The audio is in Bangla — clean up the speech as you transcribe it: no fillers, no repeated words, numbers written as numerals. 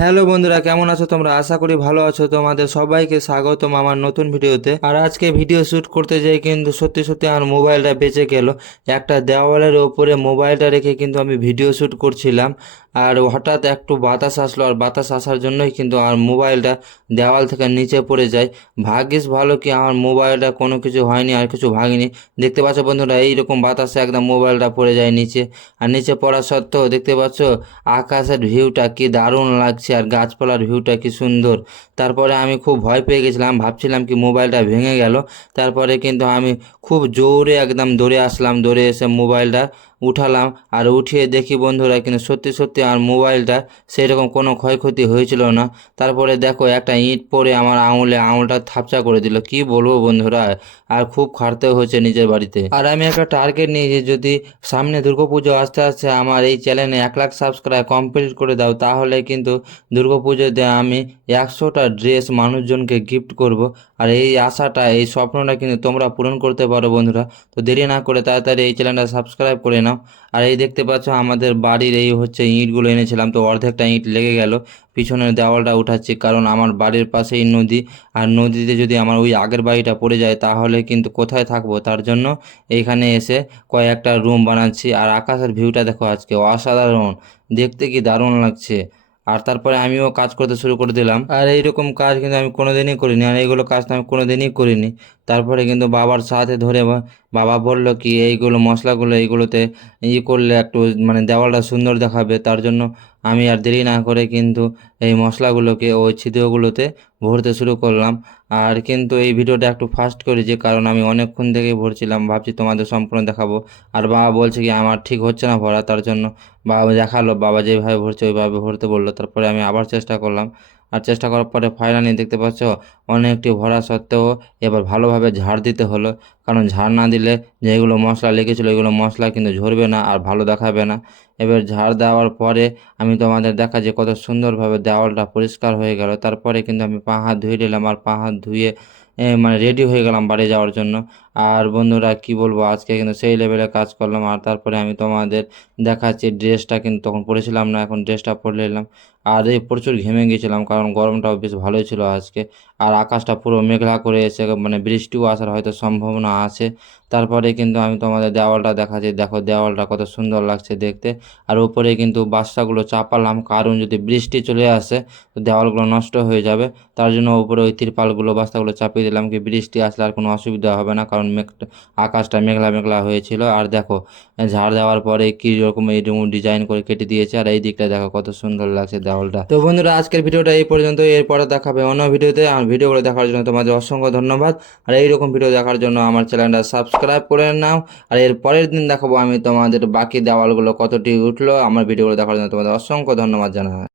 হ্যালো বন্ধুরা, কেমন আছো তোমরা? আশা করি ভালো আছো। তোমাদের সবাইকে স্বাগতম আমার নতুন ভিডিওতে। আর আজকে ভিডিও শ্যুট করতে যাই কিন্তু সত্যি সত্যি আমার মোবাইলটা বেঁচে গেল। একটা দেওয়ালের ওপরে মোবাইলটা রেখে কিন্তু আমি ভিডিও শ্যুট করছিলাম, আর হঠাৎ একটু বাতাস আসলো, আর বাতাস আসার জন্যই কিন্তু আমার মোবাইলটা দেওয়াল থেকে নিচে পড়ে যায়। ভাগ্যিস ভালো কি আমার মোবাইলটা কোনো কিছু হয়নি, আর কিছু ভাঙিনি। দেখতে পাচ্ছ বন্ধুরা, এইরকম বাতাসে একদম মোবাইলটা পড়ে যায় নিচে। আর নিচে পড়া সত্ত্বেও দেখতে পাচ্ছ আকাশের ভিউটা কি দারুণ লাগছে, আর গাছপালার ভিউটা কি সুন্দর। তারপরে আমি খুব ভয় পেয়ে গেছিলাম, ভাবছিলাম কি মোবাইলটা ভেঙে গেল। তারপরে কিন্তু আমি খুব জোরে একদম দৌড়ে আসলাম, দৌড়ে এসে মোবাইলটা উঠালাম। আর উঠিয়ে দেখি বন্ধুরা, কিন্তু সত্যি সত্যি আমার মোবাইলটা সেরকম কোনো ক্ষয়ক্ষতি হয়েছিল না। তারপরে দেখো একটা ইঁট পড়ে আমার আঙুলটা থাপচা করে দিল, কি বলবো বন্ধুরা। আর খুব খাটতে হয়েছে নিজের বাড়িতে। আর আমি একটা টার্গেট নিয়েছি, যদি সামনে দুর্গাপুজো আসতে আসতে আমার এই চ্যানেলে 1 লাখ সাবস্ক্রাইব কমপ্লিট করে দাও, তাহলে কিন্তু দুর্গাপুজোতে আমি 100টা ড্রেস মানুষজনকে গিফট করব। আর এই আশাটা, এই স্বপ্নটা কিন্তু তোমরা পূরণ করতে পারো বন্ধুরা। তো দেরি না করে তাড়াতাড়ি এই চ্যানেলটা সাবস্ক্রাইব করে নাও। আর এই দেখতে পাচ্ছ আমাদের বাড়ির এই হচ্ছে ইঁটগুলো এনেছিলাম, তো অর্ধেকটা ইঁট লেগে গেল। পিছনের দেওয়ালটা উঠাচ্ছি, কারণ আমার বাড়ির পাশেই নদী। আর নদীতে যদি আমার ওই আগের বাড়িটা পড়ে যায় তাহলে কিন্তু কোথায় থাকবো, তার জন্য এইখানে এসে কয়েকটা রুম বানাচ্ছি। আর আকাশের ভিউটা দেখো আজকে অসাধারণ, দেখতে কি দারুণ লাগছে। আর তারপরে আমিও কাজ করতে শুরু করে দিলাম। আর এইরকম কাজ কিন্তু আমি কোনোদিনই করিনি, আর এইগুলো কাজ তো আমি কোনোদিনই করিনি। তারপরে কিন্তু বাবার সাথে ধরে বাবা বললো কি এইগুলো মশলাগুলো এইগুলোতে করলে একটু মানে দেওয়ালটা সুন্দর দেখাবে, তার জন্য আমি আর দেরি না করে কিন্তু এই মশলাগুলোকে ওই ছিদ্রগুলোতে ভরতে শুরু করলাম। আর কিন্তু এই ভিডিওটা একটু ফাস্ট করেছি, কারণ আমি অনেকক্ষণ থেকেই ভরছিলাম, ভাবছি তোমাদের সম্পূর্ণ দেখাবো। আর বাবা বলছে কি আমার ঠিক হচ্ছে না ভরা, তার জন্য বাবা দেখালো, বাবা যেভাবে ভরছে ওইভাবে ভরতে বললো। তারপরে আমি আবার চেষ্টা করলাম। আর চেষ্টা করার পরে ফাইনালি দেখতে পাচ্ছ অনেকটি ভরা সত্ত্বেও এবার ভালোভাবে ঝাড় দিতে হলো, কারণ ঝাড় না দিলে যেগুলো মশলা লেগেছিলো এগুলো মশলা কিন্তু ঝরবে না আর ভালো দেখাবে না। এবার ঝাড় দেওয়ার পরে আমি তোমাদের দেখা যে কত সুন্দরভাবে দেওয়ালটা পরিষ্কার হয়ে গেল। তারপরে কিন্তু আমি পা হাত ধুয়ে নিলাম, আর পা হাত ধুয়ে মানে রেডি হয়ে গেলাম বাড়ি যাওয়ার জন্য। আর বন্ধুরা কি বলবো, আজকে কিন্তু সেই লেভেলে কাজ করলাম। আর তারপরে আমি তোমাদের দেখাচ্ছি ড্রেসটা কিন্তু তখন পরেছিলাম না, এখন ড্রেসটা পরে নিলাম। আর এই প্রচুর ঘেমে গেছিলাম, কারণ গরমটাও বেশ ভালোই ছিল আজকে। আর আকাশটা পুরো মেঘলা করে এসে মানে বৃষ্টিও আসার হয়তো সম্ভাবনা আছে। তারপরে কিন্তু আমি তোমাদের দেওয়ালটা দেখাচ্ছি, দেখো দেওয়ালটা কত সুন্দর লাগছে দেখতে। আর উপরে কিন্তু বাক্সাগুলো চাপালাম, কারণ যদি বৃষ্টি চলে আসে তো দেওয়ালগুলো নষ্ট হয়ে যাবে। তার জন্য উপরে ওই তিরপালগুলো বাক্সাগুলো চাপিয়ে দিলাম, কি বৃষ্টি আসলে আর কোনো অসুবিধা হবে না, কারণ আকাশটা মেঘলা মেঘলা হয়েছিল। আর দেখো ঝাড় দেওয়ার পরে কি রকম এইরকম ডিজাইন করে কেটে দিয়েছে, আর এই দিকটা দেখো কত সুন্দর লাগছে দেওয়ালটা। তো বন্ধুরা আজকের ভিডিওটা এই পর্যন্ত, এরপরে দেখাবে অন্য ভিডিওতে। আর ভিডিওগুলো দেখার জন্য তোমাদের অসংখ্য ধন্যবাদ। আর এইরকম ভিডিও দেখার জন্য আমার চ্যানেলটা সাবস্ক্রাইব করে নাও। আর এর পরের দিন দেখাবো আমি তোমাদের বাকি দেওয়ালগুলো কতটি উঠলো। আমার ভিডিওগুলো দেখার জন্য তোমাদের অসংখ্য ধন্যবাদ জানাই।